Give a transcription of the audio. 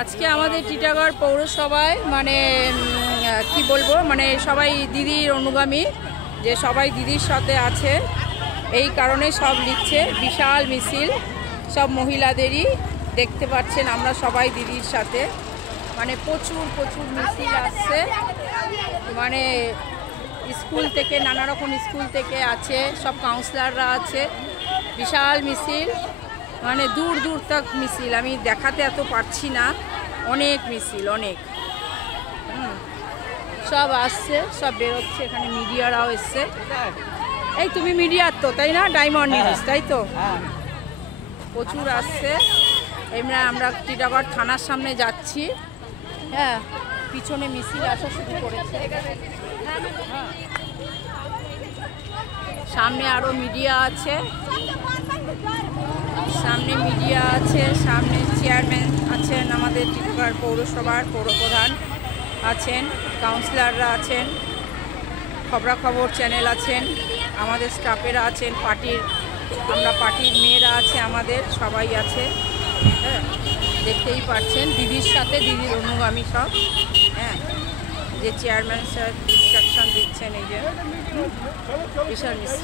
আজকে আমাদের টিটাগড় পৌরসভায় মানে কি বলবো, মানে সবাই দিদির অনুগামী, যে সবাই দিদির সাথে আছে, এই কারণে সব লিখছে। বিশাল মিছিল, সব মহিলাদেরই দেখতে পাচ্ছেন, আমরা সবাই দিদির সাথে, মানে প্রচুর প্রচুর মিছিল আসছে। মানে স্কুল থেকে, নানা রকম স্কুল থেকে আছে, সব কাউন্সিলররা আছে, বিশাল মিছিল, মানে দূর দূর তক মিছিল। আমি দেখাতে এত পারছি না, অনেক মিছিল, অনেক। সব আসছে, সব বেরোচ্ছে, এখানে মিডিয়ারাও এসছে। এই তুমি মিডিয়ার তো, তাই না? ডায়মন্ড নিউজ, তাই তো? প্রচুর আসছে। এমনি আমরা টিটাগড় থানার সামনে যাচ্ছি। হ্যাঁ, পিছনে মিছিল আসা শুরু করেছে। সামনে আরো মিডিয়া আছে, সামনে মিডিয়া আছে, সামনে চেয়ারম্যান আছেন, আমাদের টিটাগড় পৌরসভার পৌরপ্রধান আছেন, কাউন্সিলররা আছেন, খবরাখবর চ্যানেল আছেন, আমাদের স্টাফেরা আছেন, আমরা পার্টির মেয়েরা আছে, আমাদের সবাই আছে। হ্যাঁ, দেখতেই পাচ্ছেন, দিদির সাথে, দিদির অনুগামী সব। হ্যাঁ, যে চেয়ারম্যান স্যার ইনস্ট্রাকশন দিচ্ছেন, এই যে বিশাল মিছিল।